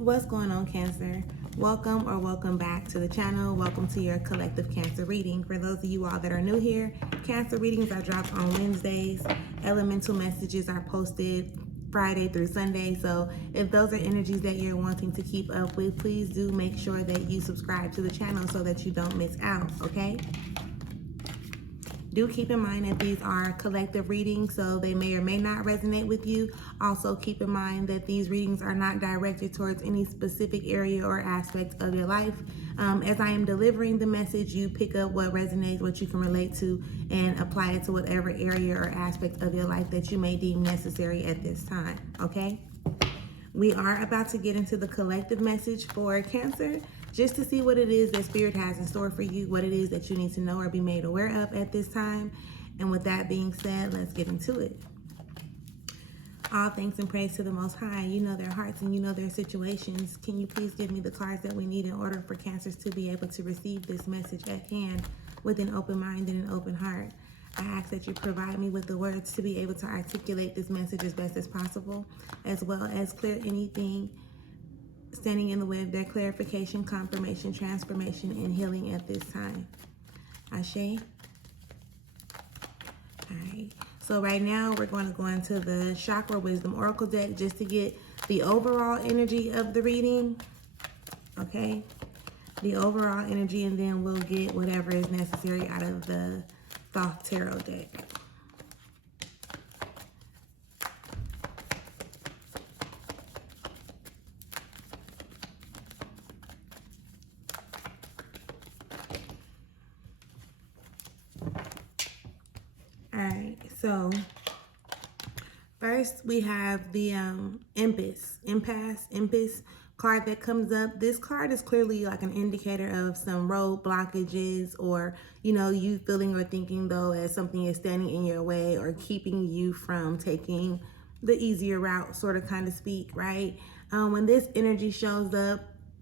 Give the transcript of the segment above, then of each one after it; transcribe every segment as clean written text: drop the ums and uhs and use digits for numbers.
What's going on, Cancer? Welcome or welcome back to the channel. Welcome to your collective Cancer reading. For those of you all that are new here, Cancer readings are dropped on Wednesdays. Elemental messages are posted Friday through Sunday. So if those are energies that you're wanting to keep up with, please do make sure that you subscribe to the channel so that you don't miss out, okay? Do keep in mind that these are collective readings, so they may or may not resonate with you. Also, keep in mind that these readings are not directed towards any specific area or aspect of your life. As I am delivering the message, you pick up what resonates, what you can relate to, and apply it to whatever area or aspect of your life that you may deem necessary at this time, okay? We are about to get into the collective message for Cancer, just to see what it is that Spirit has in store for you, what it is that you need to know or be made aware of at this time. And with that being said, let's get into it. All thanks and praise to the Most High. You know their hearts and you know their situations. Can you please give me the cards that we need in order for Cancers to be able to receive this message at hand with an open mind and an open heart? I ask that you provide me with the words to be able to articulate this message as best as possible, as well as clear anything standing in the way of their clarification, confirmation, transformation, and healing at this time. Ashe. All right. So right now we're going to go into the Chakra Wisdom Oracle deck just to get the overall energy of the reading. Okay. The overall energy, and then we'll get whatever is necessary out of the Thoth Tarot deck. So first we have the impasse card that comes up. This card is clearly like an indicator of some road blockages, or you feeling or thinking though as something is standing in your way or keeping you from taking the easier route, sort of kind of speak, right? When this energy shows up,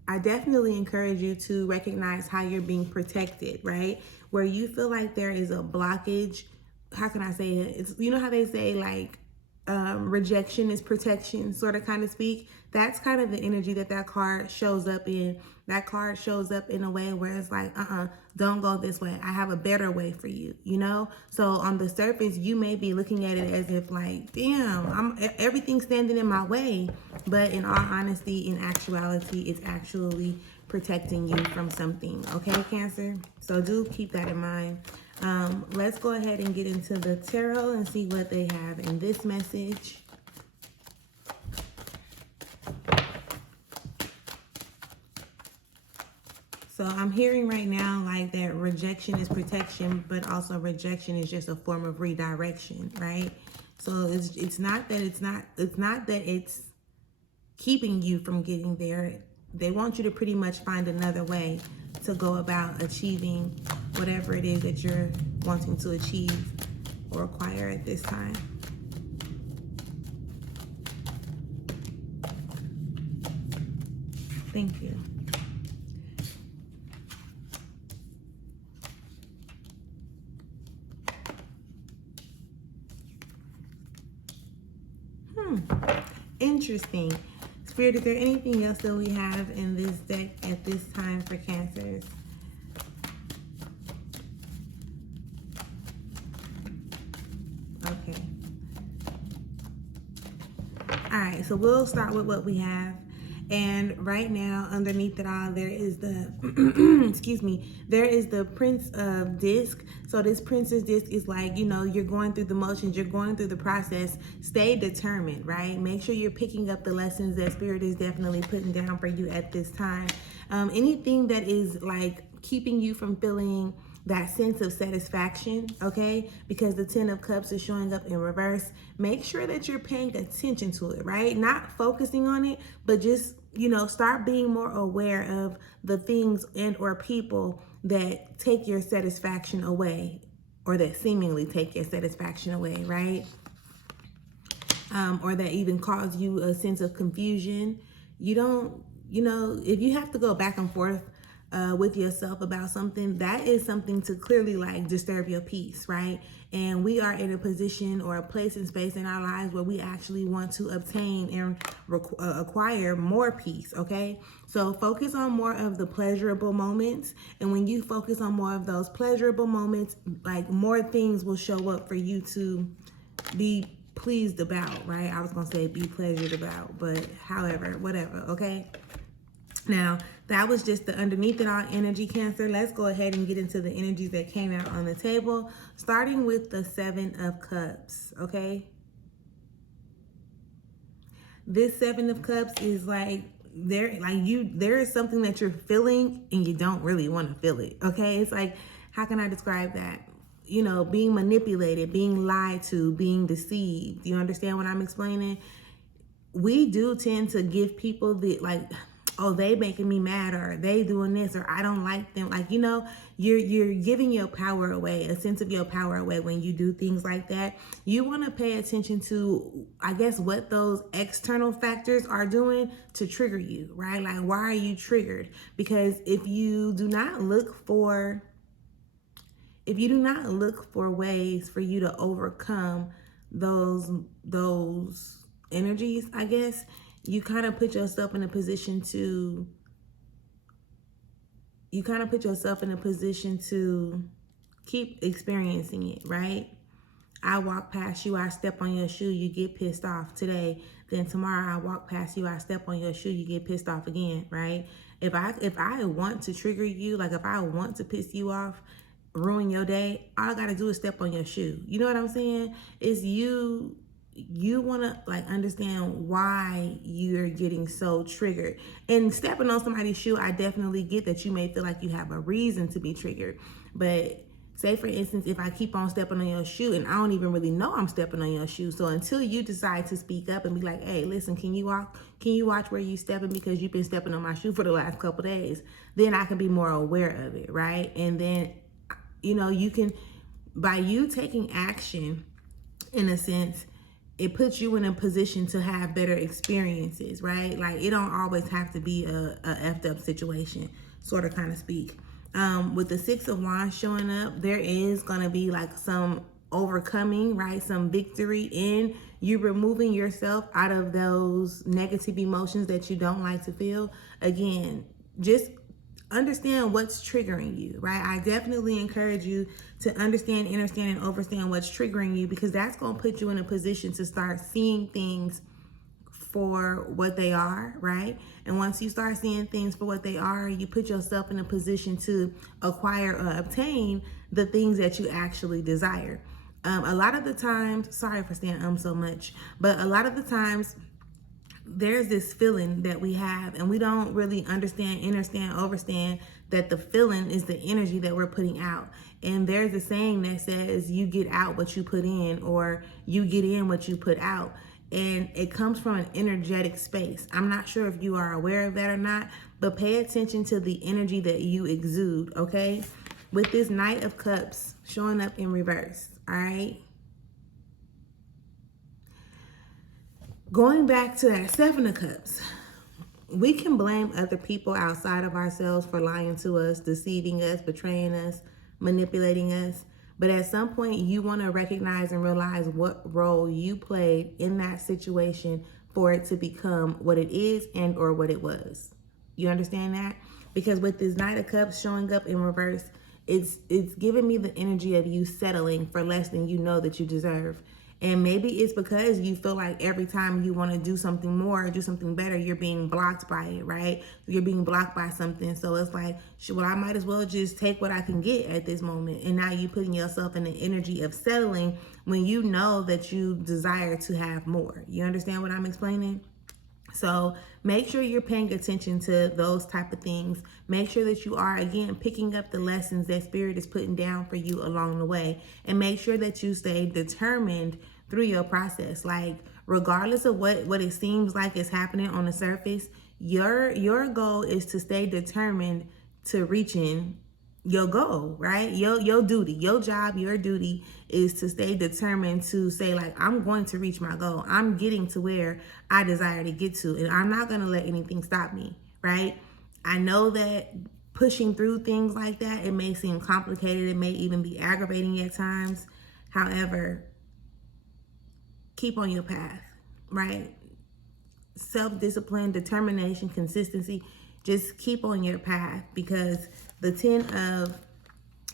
I definitely encourage you to recognize how you're being protected, right? Where you feel like there is a blockage. How can I say it? It's, how they say like rejection is protection, sort of kind of speak. That's kind of the energy that card shows up in. That card shows up in a way where it's like, don't go this way. I have a better way for you, So on the surface, you may be looking at it as if like, damn, everything's standing in my way. But in all honesty, in actuality, it's actually protecting you from something. Okay, Cancer? So do keep that in mind. Let's go ahead and get into the tarot and see what they have in this message. So I'm hearing right now like that rejection is protection, but also rejection is just a form of redirection, right? So it's not that it's keeping you from getting there. They want you to pretty much find another way to go about achieving whatever it is that you're wanting to achieve or acquire at this time. Thank you. Interesting. Spirit, is there anything else that we have in this deck at this time for Cancers? Okay. All right, so we'll start with what we have. And right now, underneath it all, there is the, excuse me, there is the Prince of Disc. So this Prince's Disc is like, you're going through the motions, you're going through the process. Stay determined, right? Make sure you're picking up the lessons that Spirit is definitely putting down for you at this time. Anything that is like keeping you from feeling that sense of satisfaction, okay? Because the Ten of Cups is showing up in reverse. Make sure that you're paying attention to it, right? Not focusing on it, but just, start being more aware of the things and or people that take your satisfaction away, or that seemingly take your satisfaction away, right? Or that even cause you a sense of confusion. You don't, if you have to go back and forth with yourself about something, that is something to clearly like disturb your peace, right? And we are in a position or a place and space in our lives where we actually want to obtain and acquire more peace, okay? So focus on more of the pleasurable moments. And when you focus on more of those pleasurable moments, like more things will show up for you to be pleased about, right? I was gonna say be pleasured about, but however, whatever, okay? Now, that was just the underneath it all energy, Cancer. Let's go ahead and get into the energies that came out on the table, starting with the 7 of Cups, okay? This 7 of Cups is like, there is something that you're feeling and you don't really want to feel it, okay? It's like, how can I describe that? You know, being manipulated, being lied to, being deceived. You understand what I'm explaining? We do tend to give people the, like, oh, they making me mad, or they doing this, or I don't like them. Like, you know, you're giving your power away, a sense of your power away when you do things like that. You want to pay attention to, I guess, what those external factors are doing to trigger you, right? Like, why are you triggered? Because if you do not look for ways for you to overcome those energies, I guess, you kind of put yourself in a position to keep experiencing it, right? I walk past you, I step on your shoe, you get pissed off today. Then tomorrow I walk past you, I step on your shoe, you get pissed off again, right? If I want to trigger you, like if I want to piss you off, ruin your day, all I gotta do is step on your shoe. You know what I'm saying? It's you want to like understand why you're getting so triggered. And stepping on somebody's shoe, I definitely get that you may feel like you have a reason to be triggered. But say for instance, if I keep on stepping on your shoe and I don't even really know I'm stepping on your shoe. So until you decide to speak up and be like, hey, listen, can you watch where you stepping, because you've been stepping on my shoe for the last couple days, then I can be more aware of it, right? And then, you know, you can, by you taking action, in a sense, it puts you in a position to have better experiences, right? Like, it don't always have to be a effed up situation, sort of kind of speak. With the 6 of Wands showing up, there is going to be like some overcoming, right? Some victory in you removing yourself out of those negative emotions that you don't like to feel. Again, just understand what's triggering you, right? I definitely encourage you to understand, understand, and understand what's triggering you, because that's going to put you in a position to start seeing things for what they are, right? And once you start seeing things for what they are, you put yourself in a position to acquire or obtain the things that you actually desire. A lot of the times, sorry for saying so much, but a lot of the times, there's this feeling that we have, and we don't really understand, understand that the feeling is the energy that we're putting out. And there's a saying that says you get out what you put in, or you get in what you put out. And it comes from an energetic space. I'm not sure if you are aware of that or not, but pay attention to the energy that you exude, okay? With this Knight of Cups showing up in reverse, all right? Going back to that 7 of Cups, we can blame other people outside of ourselves for lying to us, deceiving us, betraying us, manipulating us. But at some point, you want to recognize and realize what role you played in that situation for it to become what it is and or what it was. You understand that? Because with this Knight of Cups showing up in reverse, it's giving me the energy of you settling for less than you know that you deserve. And maybe it's because you feel like every time you want to do something more or do something better, you're being blocked by it, right? You're being blocked by something. So it's like, well, I might as well just take what I can get at this moment. And now you're putting yourself in the energy of settling when you know that you desire to have more. You understand what I'm explaining? So make sure you're paying attention to those type of things. Make sure that you are, again, picking up the lessons that Spirit is putting down for you along the way. And make sure that you stay determined through your process. Like, regardless of what it seems like is happening on the surface, your goal is to stay determined to reaching your goal, right? Your duty, your job, your duty is to stay determined to say, like, I'm going to reach my goal. I'm getting to where I desire to get to, and I'm not going to let anything stop me, right? I know that pushing through things like that. It may seem complicated. It may even be aggravating at times. However, keep on your path, right? Self-discipline, determination, consistency. Just keep on your path, because the 10 of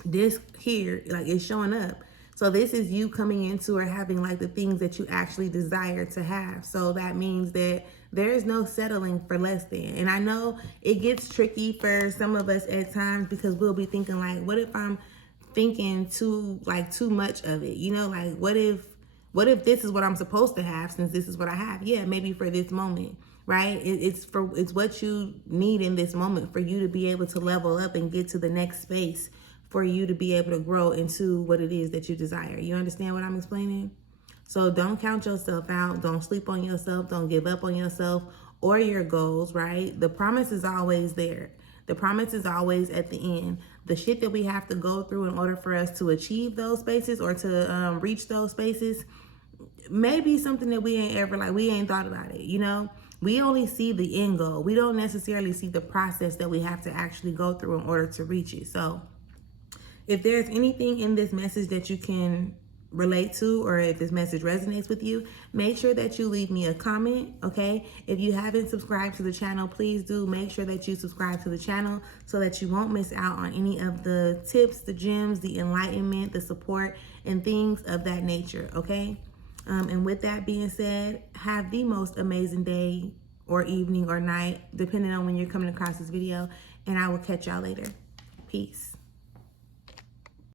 this here, like, it's showing up. So this is you coming into or having like the things that you actually desire to have. So that means that there is no settling for less than. And I know it gets tricky for some of us at times, because we'll be thinking like, what if I'm thinking too much of it? You know, like, what if this is what I'm supposed to have, since this is what I have? Yeah, maybe for this moment, right? It's what you need in this moment for you to be able to level up and get to the next space, for you to be able to grow into what it is that you desire. You understand what I'm explaining? So don't count yourself out. Don't sleep on yourself. Don't give up on yourself or your goals, right? The promise is always there. The promise is always at the end. The shit that we have to go through in order for us to achieve those spaces, or to reach those spaces, may be something that we ain't ever, like, we ain't thought about it, you know? We only see the end goal. We don't necessarily see the process that we have to actually go through in order to reach it. So if there's anything in this message that you can relate to, or if this message resonates with you, make sure that you leave me a comment, okay? If you haven't subscribed to the channel, please do make sure that you subscribe to the channel, so that you won't miss out on any of the tips, the gems, the enlightenment, the support, and things of that nature, okay? And with that being said, have the most amazing day or evening or night, depending on when you're coming across this video, and I will catch y'all later. Peace.